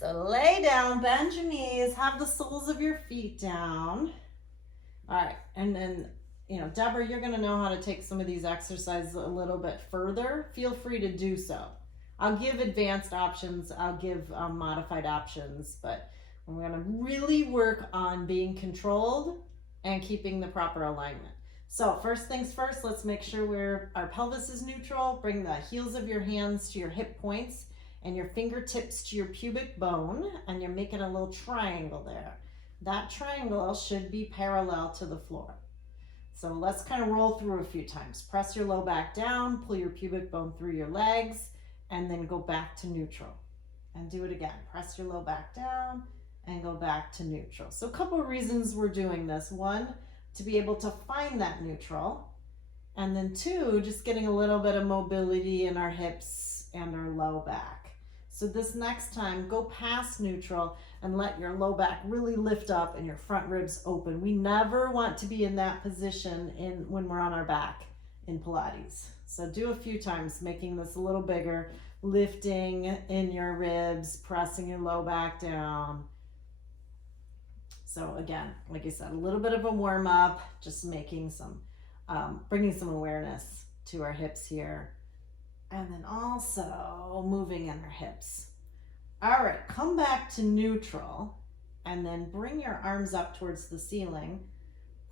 So lay down, bend your knees, have the soles of your feet down. All right, and then, Deborah, you're gonna know how to take some of these exercises a little bit further. Feel free to do so. I'll give advanced options, I'll give modified options, but we're gonna really work on being controlled and keeping the proper alignment. So first things first, let's make sure our pelvis is neutral. Bring the heels of your hands to your hip points and your fingertips to your pubic bone, and you're making a little triangle there. That triangle should be parallel to the floor. So let's kind of roll through a few times. Press your low back down, pull your pubic bone through your legs, and then go back to neutral. And do it again. Press your low back down and go back to neutral. So a couple of reasons we're doing this. One, to be able to find that neutral. And then two, just getting a little bit of mobility in our hips and our low back. So this next time, go past neutral and let your low back really lift up and your front ribs open. We never want to be in that position when we're on our back in Pilates. So do a few times, making this a little bigger, lifting in your ribs, pressing your low back down. So again, like I said, a little bit of a warm up, just making some, bringing some awareness to our hips here. And then also moving in our hips. All right, come back to neutral and then bring your arms up towards the ceiling.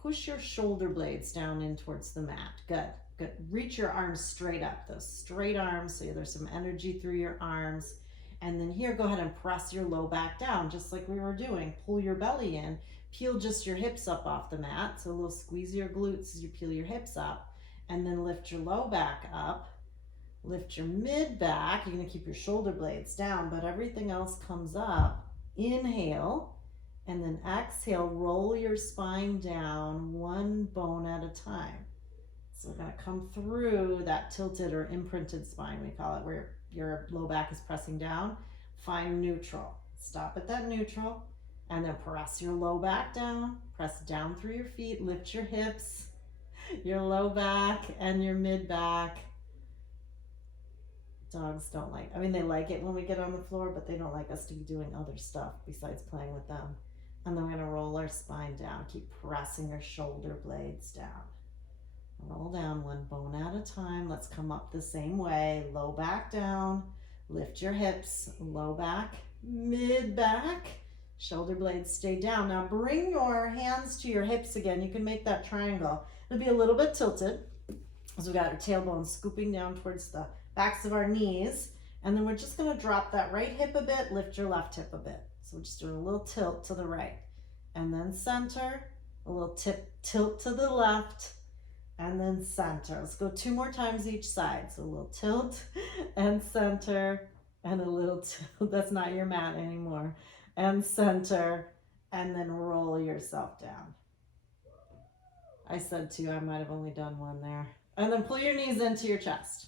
Push your shoulder blades down in towards the mat. Good, good. Reach your arms straight up, those straight arms, so there's some energy through your arms. And then here, go ahead and press your low back down, just like we were doing. Pull your belly in, peel just your hips up off the mat. So a little squeeze your glutes as you peel your hips up, and then lift your low back up. Lift your mid back. You're going to keep your shoulder blades down, but everything else comes up. Inhale, and then exhale, roll your spine down one bone at a time. So we're going to come through that tilted or imprinted spine, we call it, where your low back is pressing down. Find neutral. Stop at that neutral, and then press your low back down. Press down through your feet. Lift your hips, your low back, and your mid back. Dogs don't like, they like it when we get on the floor, but they don't like us to be doing other stuff besides playing with them. And then we're going to roll our spine down. Keep pressing your shoulder blades down. Roll down one bone at a time. Let's come up the same way. Low back down. Lift your hips. Low back, mid back. Shoulder blades stay down. Now bring your hands to your hips again. You can make that triangle. It'll be a little bit tilted. So we got our tailbone scooping down towards the backs of our knees, and then we're just going to drop that right hip a bit, lift your left hip a bit. So we're just doing a little tilt to the right, and then center, a little tilt to the left, and then center. Let's go 2 more times each side. So a little tilt and center, and a little tilt. That's not your mat anymore. And center, and then roll yourself down. I said 2, I might have only done 1 there. And then pull your knees into your chest.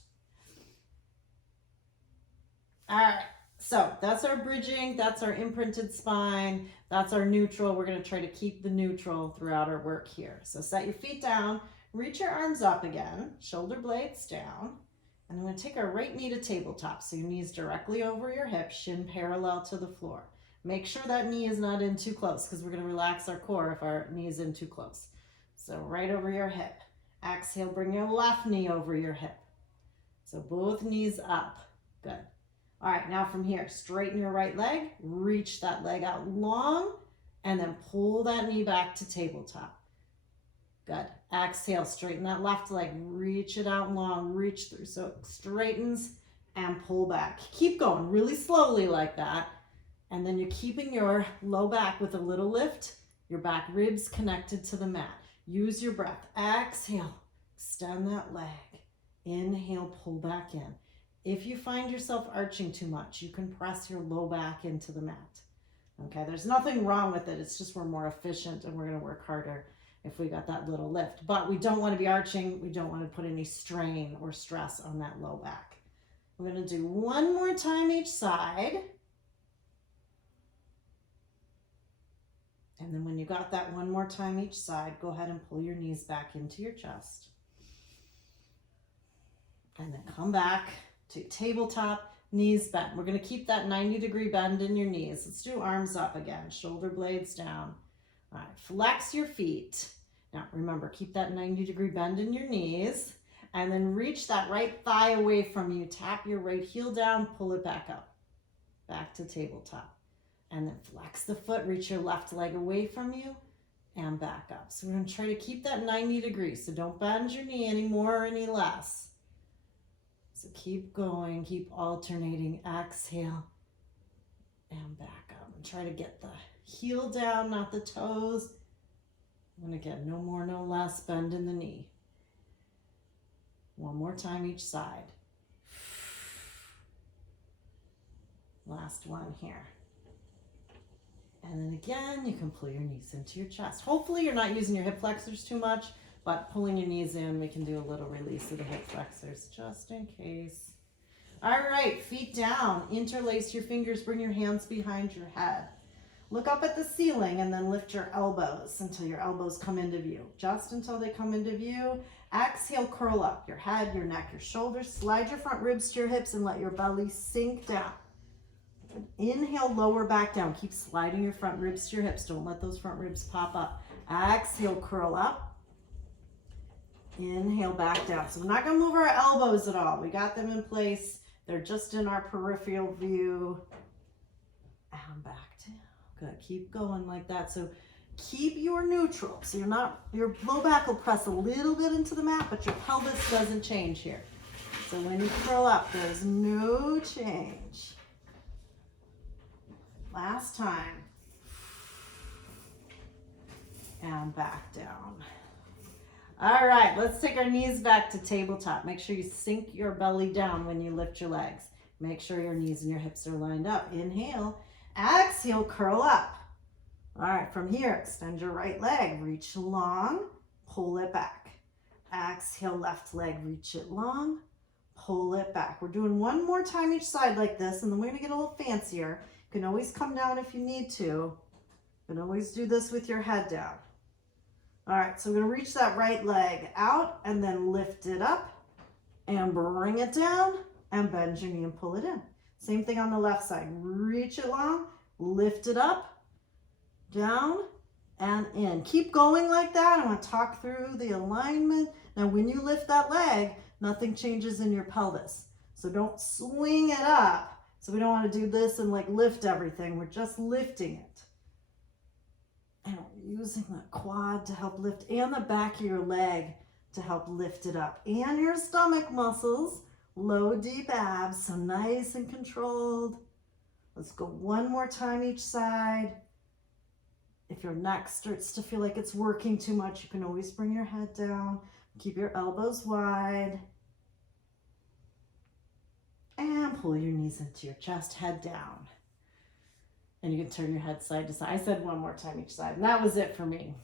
All right, so that's our bridging, that's our imprinted spine, that's our neutral. We're going to try to keep the neutral throughout our work here. So set your feet down, reach your arms up again, shoulder blades down, and I'm going to take our right knee to tabletop. So your knees directly over your hips, shin parallel to the floor. Make sure that knee is not in too close, because we're going to relax our core if our knee is in too close. So right over your hip. Exhale, bring your left knee over your hip. So both knees up. Good. All right, now from here, straighten your right leg, reach that leg out long, and then pull that knee back to tabletop. Good. Exhale, straighten that left leg, reach it out long, reach through. So it straightens and pull back. Keep going really slowly like that. And then you're keeping your low back with a little lift, your back ribs connected to the mat. Use your breath. Exhale, extend that leg. Inhale, pull back in. If you find yourself arching too much, you can press your low back into the mat. Okay, there's nothing wrong with it. It's just we're more efficient and we're going to work harder if we got that little lift. But we don't want to be arching. We don't want to put any strain or stress on that low back. We're going to do 1 more time each side. And then when you got that 1 more time each side, go ahead and pull your knees back into your chest. And then come back to tabletop. knees bent. We're going to keep that 90-degree bend in your knees. Let's do arms up again, shoulder blades down. All right, flex your feet. Now remember, keep that 90-degree bend in your knees, and then reach that right thigh away from you. Tap your right heel down, pull it back up, back to tabletop. And then flex the foot, reach your left leg away from you, and back up. So we're going to try to keep that 90 degrees. So don't bend your knee any more or any less. So keep going, keep alternating. Exhale and back up. And try to get the heel down, not the toes. And again, no more, no less. Bend in the knee. One more time each side. Last one here. And then again, you can pull your knees into your chest. Hopefully you're not using your hip flexors too much, but pulling your knees in, we can do a little release of the hip flexors just in case. All right, feet down, interlace your fingers, bring your hands behind your head. Look up at the ceiling and then lift your elbows until your elbows come into view. Just until they come into view. Exhale, curl up your head, your neck, your shoulders. Slide your front ribs to your hips and let your belly sink down. Inhale, lower back down. Keep sliding your front ribs to your hips. Don't let those front ribs pop up. Exhale, curl up. Inhale, back down. So we're not going to move our elbows at all. We got them in place. They're just in our peripheral view. And back down. Good. Keep going like that. So keep your neutral. So your low back will press a little bit into the mat, but your pelvis doesn't change here. So when you curl up, there's no change. Last time. And back down. All right, let's take our knees back to tabletop. Make sure you sink your belly down when you lift your legs. Make sure your knees and your hips are lined up. Inhale, exhale, curl up. All right, from here, extend your right leg, reach long, pull it back. Exhale, left leg, reach it long, pull it back. We're doing one more time each side like this, and then we're gonna get a little fancier. You can always come down if you need to. You can always do this with your head down. All right, so we're gonna reach that right leg out and then lift it up and bring it down and bend your knee and pull it in. Same thing on the left side. Reach it long, lift it up, down and in. Keep going like that. I want to talk through the alignment. Now, when you lift that leg, nothing changes in your pelvis. So don't swing it up. So we don't want to do this and like lift everything. We're just lifting it. And we're using the quad to help lift and the back of your leg to help lift it up. And your stomach muscles, low, deep abs, so nice and controlled. Let's go one more time each side. If your neck starts to feel like it's working too much, you can always bring your head down. Keep your elbows wide. And pull your knees into your chest, head down. And you can turn your head side to side. I said one more time each side, and that was it for me.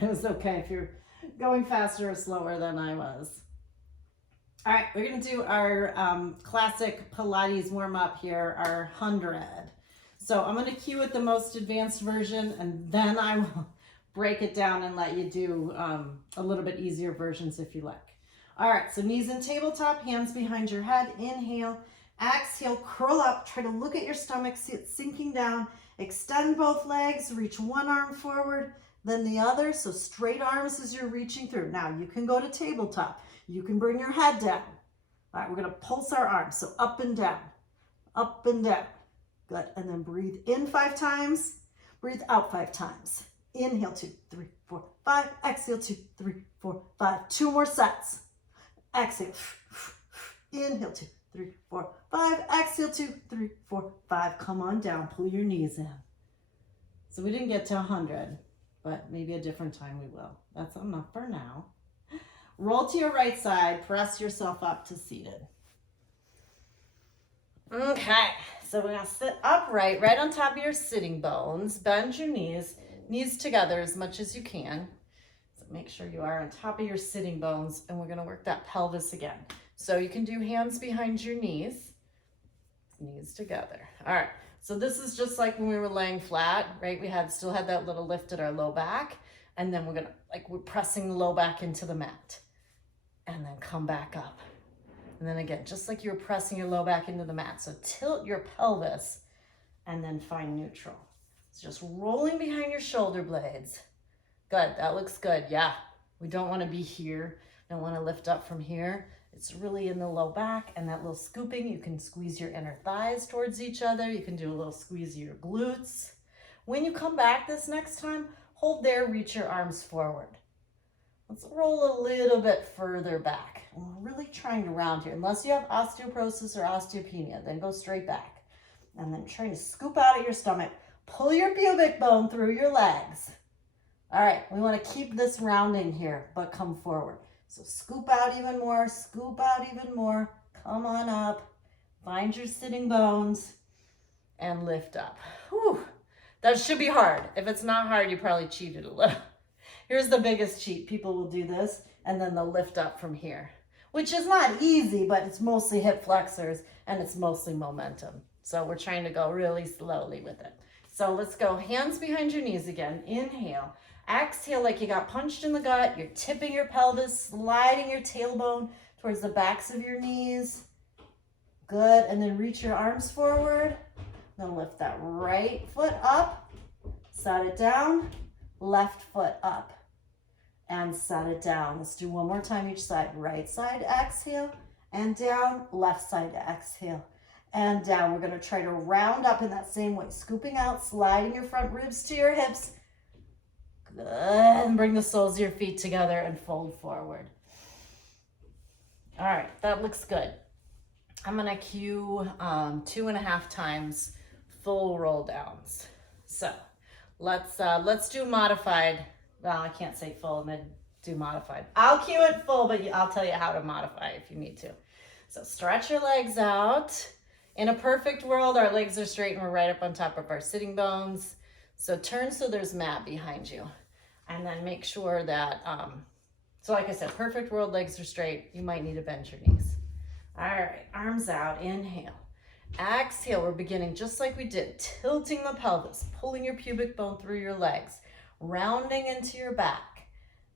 It was okay if you're going faster or slower than I was. All right, we're gonna do our classic Pilates warm-up here, our 100. So I'm gonna cue it the most advanced version, and then I will break it down and let you do a little bit easier versions if you like. All right, so knees in tabletop, hands behind your head. Inhale, exhale, curl up. Try to look at your stomach, see it sinking down. Extend both legs, reach one arm forward, then the other. So straight arms as you're reaching through. Now you can go to tabletop. You can bring your head down. All right, we're gonna pulse our arms. So up and down, up and down. Good, and then breathe in 5 times, breathe out 5 times. Inhale, 2, 3, 4, 5. Exhale, 2, 3, 4, 5. 2 more sets. Exhale. Inhale, 2, 3, 4, 5. Exhale, 2, 3, 4, 5. Come on down. Pull your knees in. So we didn't get to 100, but maybe a different time we will. That's enough for now. Roll to your right side. Press yourself up to seated. Okay, so we're going to sit upright, right on top of your sitting bones. Bend your knees together as much as you can. Make sure you are on top of your sitting bones, and we're going to work that pelvis again. So you can do hands behind your knees together. All right, so this is just like when we were laying flat, right? We still had that little lift at our low back, and then we're pressing the low back into the mat, and then come back up. And then again, just like you were pressing your low back into the mat. So tilt your pelvis and then find neutral. It's just rolling behind your shoulder blades. Good, that looks good. Yeah, we don't want to be here. Don't want to lift up from here. It's really in the low back and that little scooping. You can squeeze your inner thighs towards each other. You can do a little squeeze of your glutes. When you come back this next time, hold there, reach your arms forward. Let's roll a little bit further back. And we're really trying to round here. Unless you have osteoporosis or osteopenia, then go straight back. And then trying to scoop out of your stomach. Pull your pubic bone through your legs. All right, we want to keep this rounding here, but come forward. So scoop out even more, scoop out even more. Come on up. Find your sitting bones and lift up. Whew. That should be hard. If it's not hard, you probably cheated a little. Here's the biggest cheat. People will do this and then they'll lift up from here, which is not easy, but it's mostly hip flexors and it's mostly momentum. So we're trying to go really slowly with it. So let's go hands behind your knees again. Inhale. Exhale like you got punched in the gut. You're tipping your pelvis, sliding your tailbone towards the backs of your knees. Good. And then reach your arms forward. Then lift that right foot up. Set it down. Left foot up. And set it down. Let's do one more time each side. Right side, exhale. And down. Left side, exhale. And down. We're going to try to round up in that same way. Scooping out, sliding your front ribs to your hips. Good. And bring the soles of your feet together and fold forward. All right, that looks good. I'm going to cue 2.5 times full roll downs. So let's do modified. Well, I can't say full. I'm going to do modified. I'll cue it full, but I'll tell you how to modify if you need to. So stretch your legs out. In a perfect world, our legs are straight and we're right up on top of our sitting bones. So turn so there's mat behind you. And then make sure that, so like I said, perfect world, legs are straight. You might need to bend your knees. All right, arms out, inhale. Exhale, we're beginning just like we did, tilting the pelvis, pulling your pubic bone through your legs, rounding into your back.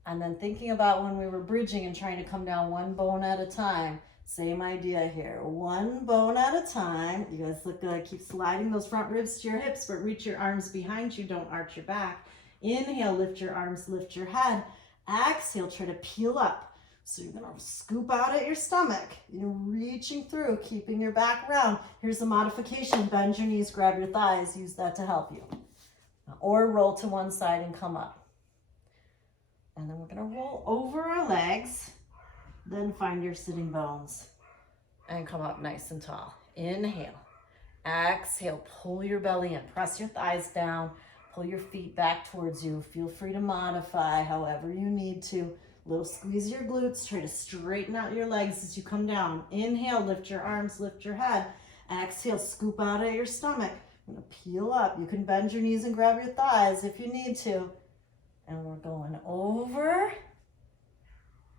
And then thinking about when we were bridging and trying to come down one bone at a time. Same idea here, one bone at a time. You guys look good. Keep sliding those front ribs to your hips, but reach your arms behind you. Don't arch your back. Inhale, lift your arms, lift your head. Exhale, try to peel up. So you're gonna scoop out at your stomach. You're reaching through, keeping your back round. Here's the modification. Bend your knees, grab your thighs. Use that to help you. Or roll to one side and come up. And then we're gonna roll over our legs. Then find your sitting bones and come up nice and tall. Inhale. Exhale, pull your belly in. Press your thighs down. Pull your feet back towards you. Feel free to modify however you need to. Little squeeze your glutes. Try to straighten out your legs as you come down. Inhale, lift your arms, lift your head. Exhale, scoop out of your stomach. I'm gonna peel up. You can bend your knees and grab your thighs if you need to. And we're going over.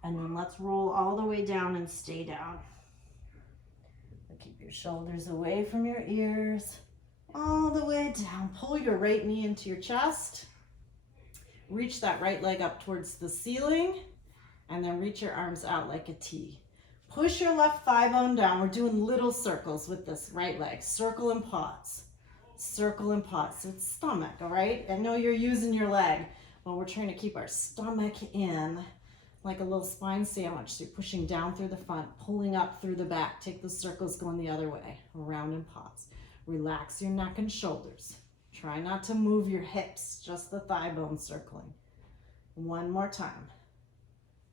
And then let's roll all the way down and stay down. Keep your shoulders away from your ears. All the way down. Pull your right knee into your chest. Reach that right leg up towards the ceiling. And then reach your arms out like a T. Push your left thigh bone down. We're doing little circles with this right leg. Circle and pause. Circle and pause. So it's stomach, all right? I know you're using your leg, but we're trying to keep our stomach in like a little spine sandwich. So you're pushing down through the front, pulling up through the back. Take the circles going the other way. Around and pause. Relax your neck and shoulders. Try not to move your hips, just the thigh bone circling. One more time.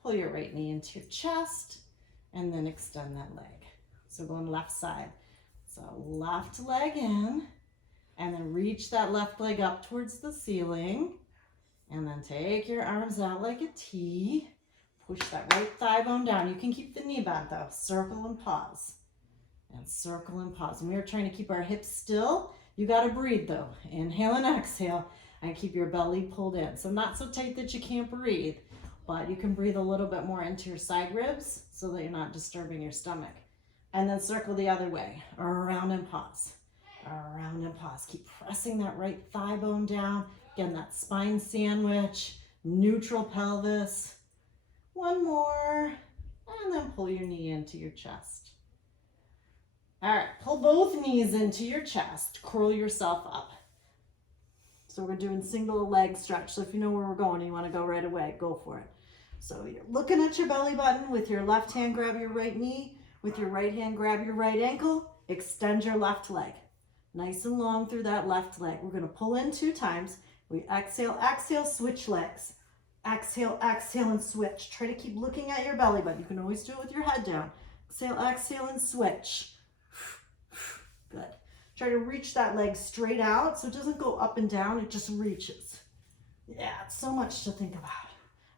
Pull your right knee into your chest and then extend that leg. So going left side. So left leg in and then reach that left leg up towards the ceiling and then take your arms out like a T. Push that right thigh bone down. You can keep the knee bent though. Circle and pause. And circle and pause. And we are trying to keep our hips still. You got to breathe though. Inhale and exhale and keep your belly pulled in. So not so tight that you can't breathe, but you can breathe a little bit more into your side ribs so that you're not disturbing your stomach. And then circle the other way. Around and pause. Around and pause. Keep pressing that right thigh bone down. Again, that spine sandwich. Neutral pelvis. One more. and then pull your knee into your chest. All right, pull both knees into your chest, curl yourself up. So we're doing single leg stretch. So if you know where we're going, you want to go right away, go for it. So you're looking at your belly button. With your left hand, grab your right knee. With your right hand, grab your right ankle. Extend your left leg. Nice and long through that left leg. We're going to pull in 2 times. We exhale, exhale, switch legs. Exhale, exhale, and switch. Try to keep looking at your belly button. You can always do it with your head down. Exhale, exhale, and switch. Good. Try to reach that leg straight out so it doesn't go up and down, it just reaches. Yeah, it's so much to think about.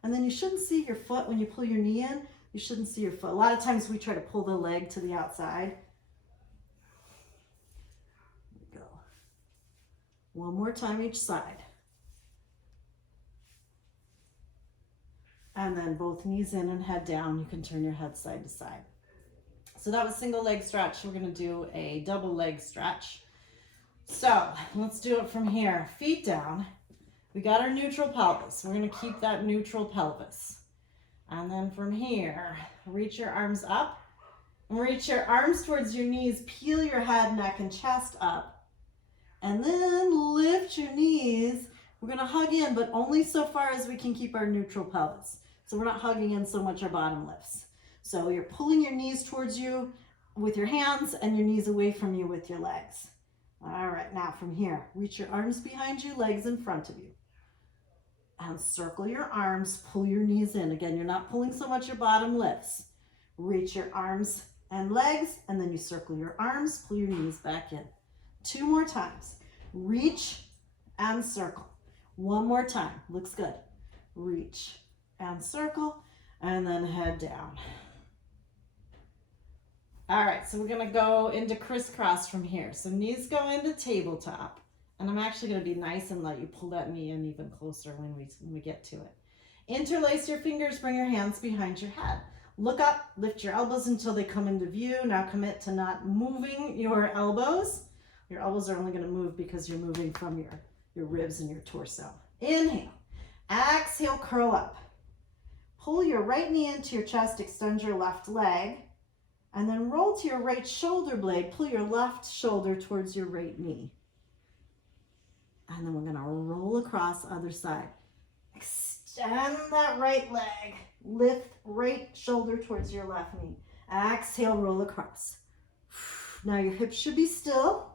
And then you shouldn't see your foot when you pull your knee in. You shouldn't see your foot. A lot of times we try to pull the leg to the outside. There we go. One more time each side. And then both knees in and head down. You can turn your head side to side. So that was single leg stretch. We're going to do a double leg stretch. So let's do it from here. Feet down. We got our neutral pelvis. We're going to keep that neutral pelvis. And then from here, reach your arms up. And reach your arms towards your knees. Peel your head, neck, and chest up. And then lift your knees. We're going to hug in, but only so far as we can keep our neutral pelvis. So we're not hugging in so much our bottom lifts. So you're pulling your knees towards you with your hands and your knees away from you with your legs. All right, now from here, reach your arms behind you, legs in front of you. And circle your arms, pull your knees in. Again, you're not pulling so much your bottom lifts. Reach your arms and legs, and then you circle your arms, pull your knees back in. 2 more times. Reach and circle. 1 more time. Looks good. Reach and circle, and then head down. All right, so we're gonna go into crisscross from here. So knees go into tabletop, and I'm actually gonna be nice and let you pull that knee in even closer when we get to it. Interlace your fingers, bring your hands behind your head. Look up, lift your elbows until they come into view. Now commit to not moving your elbows. Your elbows are only gonna move because you're moving from your ribs and your torso. Inhale, exhale, curl up. Pull your right knee into your chest, extend your left leg. And then roll to your right shoulder blade. Pull your left shoulder towards your right knee. And then we're going to roll across other side. Extend that right leg. Lift right shoulder towards your left knee. Exhale, roll across. Now your hips should be still.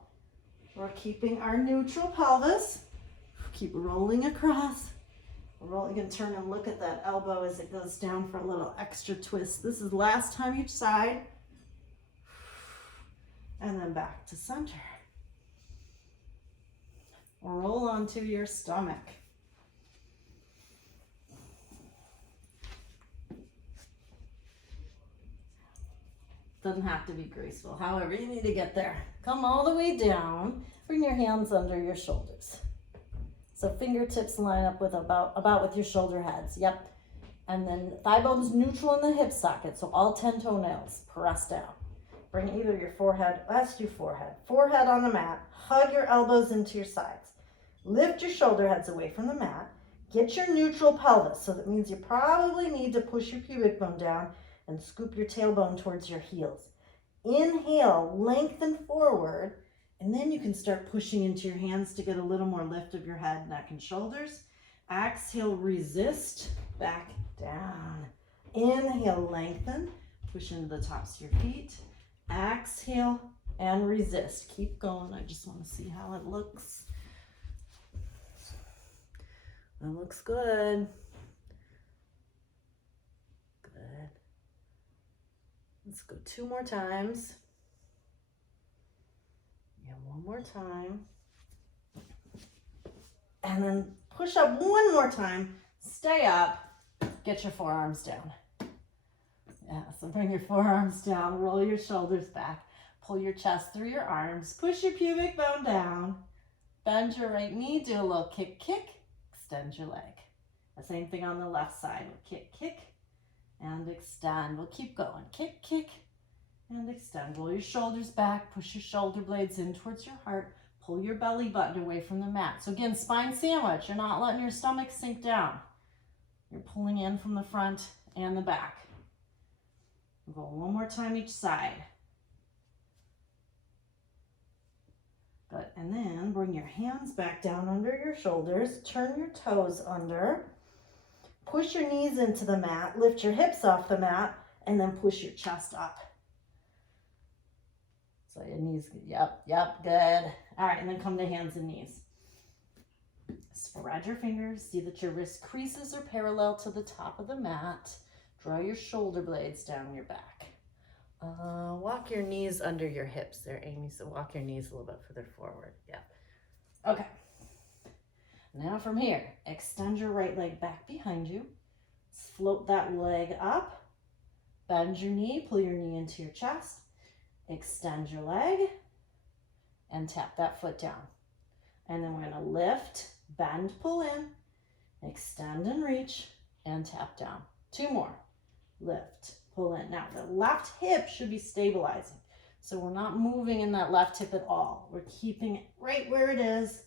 We're keeping our neutral pelvis. Keep rolling across. Roll. You can turn and look at that elbow as it goes down for a little extra twist. This is last time each side. And then back to center. Roll onto your stomach. Doesn't have to be graceful. However, you need to get there. Come all the way down. Bring your hands under your shoulders. So fingertips line up with about with your shoulder heads. Yep. And then thigh bones neutral in the hip socket. So all 10 toenails press down. Bring either your forehead, let's do forehead. Forehead on the mat. Hug your elbows into your sides. Lift your shoulder heads away from the mat. Get your neutral pelvis. So that means you probably need to push your pubic bone down and scoop your tailbone towards your heels. Inhale, lengthen forward, and then you can start pushing into your hands to get a little more lift of your head, neck, and shoulders. Exhale, resist, back down. Inhale, lengthen, push into the tops of your feet. Exhale and resist. Keep going. I just want to see how it looks. That looks good. Good. Let's go 2 more times. Yeah, 1 more time. And then push up 1 more time. Stay up. Get your forearms down. Yeah, so bring your forearms down, roll your shoulders back, pull your chest through your arms, push your pubic bone down, bend your right knee, do a little kick, kick, extend your leg. The same thing on the left side. We'll kick, kick, and extend. We'll keep going. Kick, kick, and extend. Roll your shoulders back, push your shoulder blades in towards your heart, pull your belly button away from the mat. So again, spine sandwich. You're not letting your stomach sink down. You're pulling in from the front and the back. We'll go one more time each side. Good, and then bring your hands back down under your shoulders, turn your toes under, push your knees into the mat, lift your hips off the mat, and then push your chest up. So your knees, yep, good. All right, and then come to hands and knees. Spread your fingers, see that your wrist creases are parallel to the top of the mat. Draw your shoulder blades down your back. Walk your knees under your hips there, Amy. So walk your knees a little bit further forward. Yeah. Okay. Now from here, extend your right leg back behind you. Float that leg up. Bend your knee, pull your knee into your chest. Extend your leg and tap that foot down. And then we're going to lift, bend, pull in, extend and reach, and tap down. 2 more. Lift, pull in. Now the left hip should be stabilizing. So we're not moving in that left hip at all. We're keeping it right where it is.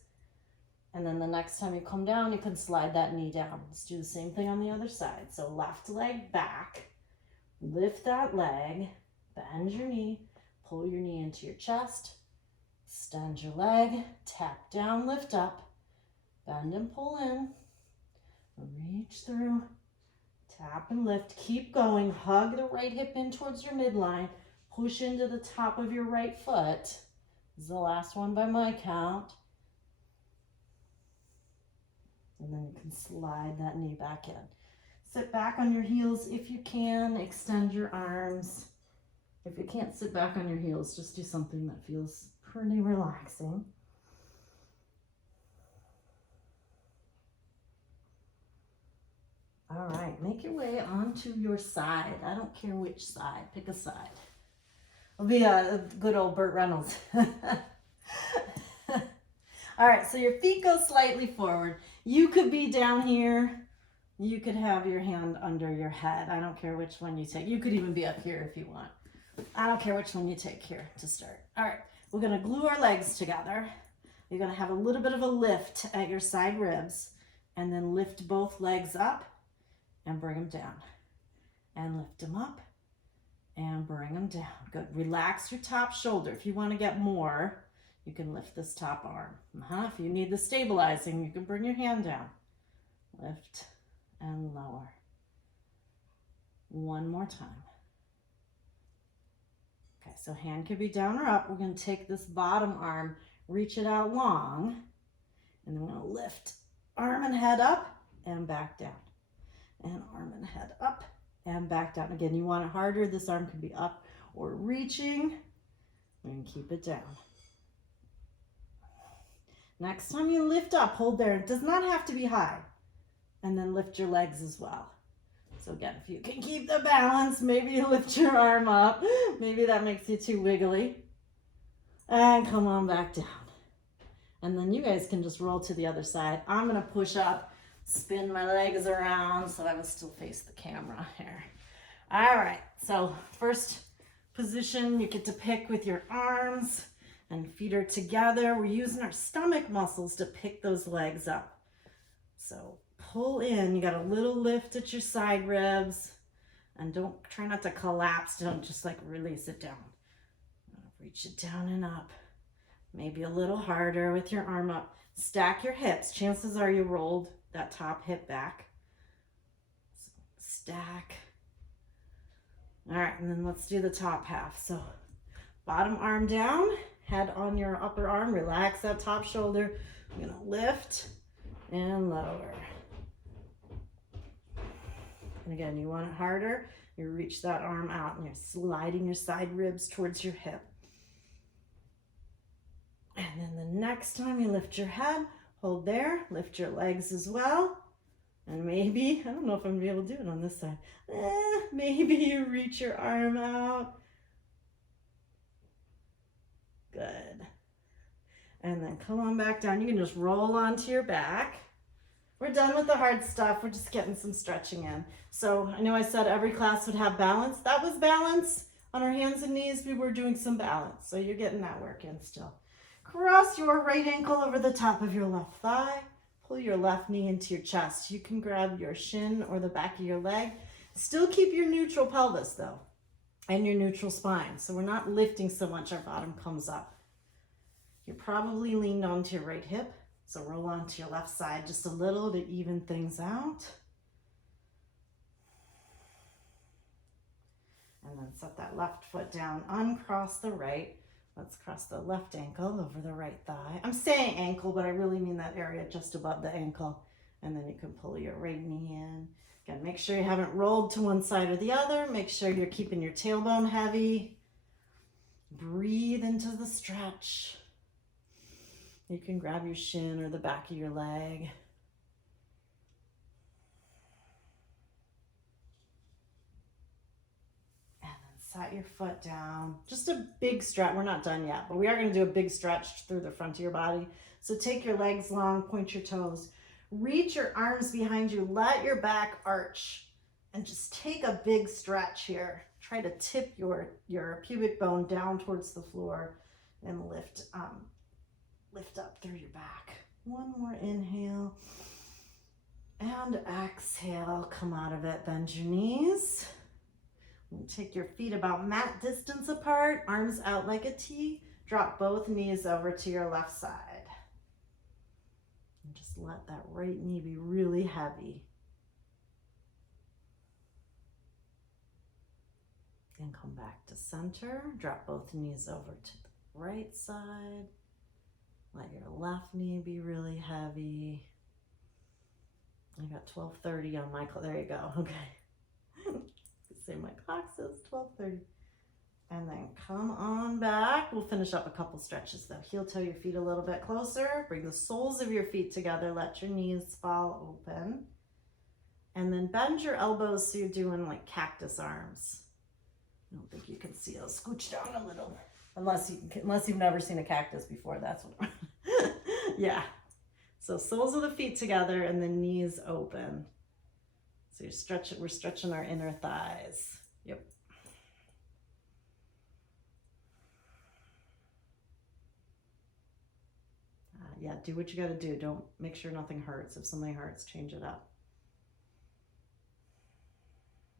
And then the next time you come down, you can slide that knee down. Let's do the same thing on the other side. So left leg back, lift that leg, bend your knee, pull your knee into your chest, extend your leg, tap down, lift up, bend and pull in, reach through, tap and lift, keep going, hug the right hip in towards your midline, push into the top of your right foot. This is the last one by my count. And then you can slide that knee back in. Sit back on your heels if you can, extend your arms. If you can't sit back on your heels, just do something that feels pretty relaxing. All right, make your way onto your side. I don't care which side, pick a side. It'll be a good old Burt Reynolds. All right, so your feet go slightly forward. You could be down here. You could have your hand under your head. I don't care which one you take. You could even be up here if you want. I don't care which one you take here to start. All right, we're gonna glue our legs together. You're gonna have a little bit of a lift at your side ribs and then lift both legs up and bring them down. And lift them up and bring them down. Good, relax your top shoulder. If you wanna get more, you can lift this top arm. If you need the stabilizing, you can bring your hand down. Lift and lower. One more time. Okay, so hand could be down or up. We're going to take this bottom arm, reach it out long, and then we're going to lift arm and head up and back down. And arm and head up and back down. Again, you want it harder. This arm can be up or reaching. And keep it down. Next time you lift up, hold there. It does not have to be high. And then lift your legs as well. So again, if you can keep the balance, maybe you lift your arm up. Maybe that makes you too wiggly. And come on back down. And then you guys can just roll to the other side. I'm gonna push up, spin my legs around so I will still face the camera here. All right, so first position, you get to pick with your arms and feet are together. We're using our stomach muscles to pick those legs up. So pull in, you got a little lift at your side ribs, and try not to collapse, don't just like release it down. Reach it down and up. Maybe a little harder with your arm up. Stack your hips. Chances are you rolled that top hip back. So stack. All right, and then let's do the top half. So bottom arm down, head on your upper arm, relax that top shoulder. I'm gonna lift and lower. And again, you want it harder, you reach that arm out and you're sliding your side ribs towards your hip. And then the next time you lift your head, hold there, lift your legs as well. And maybe, I don't know if I'm gonna be able to do it on this side. Maybe you reach your arm out. Good. And then come on back down. You can just roll onto your back. We're done with the hard stuff. We're just getting some stretching in. So I know I said every class would have balance. That was balance. On our hands and knees, we were doing some balance. So you're getting that work in still. Cross your right ankle over the top of your left thigh. Pull your left knee into your chest. You can grab your shin or the back of your leg. Still keep your neutral pelvis though. and your neutral spine. So we're not lifting so much, our bottom comes up. You're probably leaned onto your right hip, so roll onto your left side just a little to even things out. And then set that left foot down, uncross the right. Let's cross the left ankle over the right thigh. I'm saying ankle, but I really mean that area just above the ankle. And then you can pull your right knee in. Again, make sure you haven't rolled to one side or the other. Make sure you're keeping your tailbone heavy. Breathe into the stretch. You can grab your shin or the back of your leg. And then set your foot down. Just a big stretch. We're not done yet, but we are going to do a big stretch through the front of your body. So take your legs long, point your toes. Reach your arms behind you. Let your back arch. And just take a big stretch here. Try to tip your pubic bone down towards the floor and lift up through your back. One more inhale and exhale. Come out of it. Bend your knees. Take your feet about mat distance apart, arms out like a T. Drop both knees over to your left side. And just let that right knee be really heavy. And come back to center. Drop both knees over to the right side. Let your left knee be really heavy. I got 12:30 on my clock. There you go. Okay. Say my clock says 12:30. And then come on back. We'll finish up a couple stretches though. Heel toe your feet a little bit closer. Bring the soles of your feet together. Let your knees fall open. And then bend your elbows so you're doing like cactus arms. I don't think you can see those. Scooch down a little. Unless you've never seen a cactus before, that's what. Yeah. So soles of the feet together and the knees open. So we're stretching our inner thighs. Yep. Yeah, do what you got to do. Don't make sure nothing hurts. If something hurts, change it up.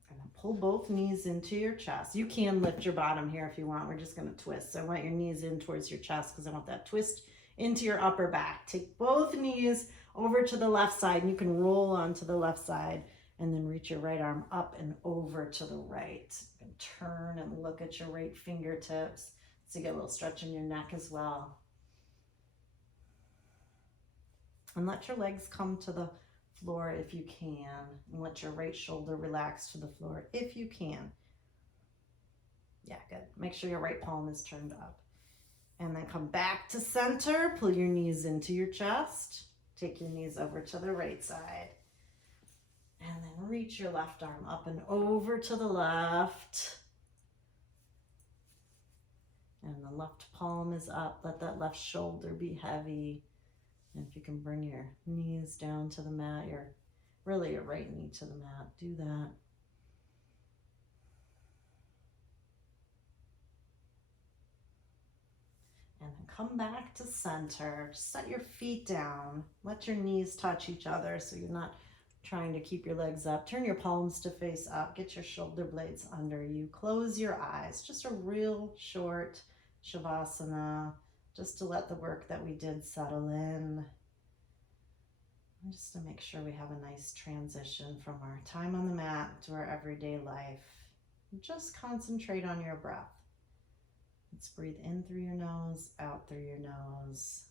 And then pull both knees into your chest. You can lift your bottom here if you want. We're just going to twist. So I want your knees in towards your chest because I want that twist into your upper back. Take both knees over to the left side, and you can roll onto the left side and then reach your right arm up and over to the right. And turn and look at your right fingertips. So you get a little stretch in your neck as well. And let your legs come to the floor if you can. And let your right shoulder relax to the floor if you can. Yeah, good. Make sure your right palm is turned up. And then come back to center. Pull your knees into your chest. Take your knees over to the right side. And then reach your left arm up and over to the left. And the left palm is up. Let that left shoulder be heavy. And if you can bring your knees down to the mat, your right knee to the mat, do that. And then come back to center. Set your feet down. Let your knees touch each other so you're not trying to keep your legs up. Turn your palms to face up. Get your shoulder blades under you. Close your eyes. Just a real short Shavasana, just to let the work that we did settle in. And just to make sure we have a nice transition from our time on the mat to our everyday life. Just concentrate on your breath. Let's breathe in through your nose, out through your nose.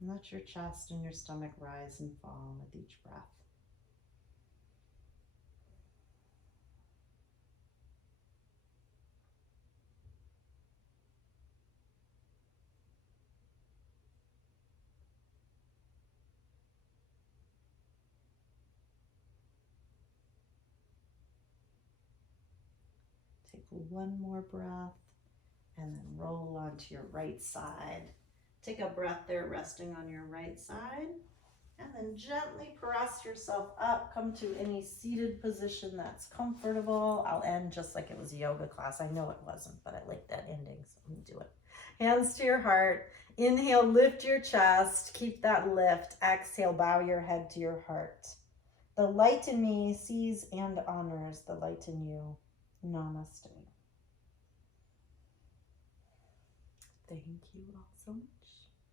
And let your chest and your stomach rise and fall with each breath. Take one more breath and then roll onto your right side. Take a breath there, resting on your right side. And then gently press yourself up. Come to any seated position that's comfortable. I'll end just like it was a yoga class. I know it wasn't, but I like that ending, so I'm gonna do it. Hands to your heart. Inhale, lift your chest. Keep that lift. Exhale, bow your head to your heart. The light in me sees and honors the light in you. Namaste. Thank you all so much.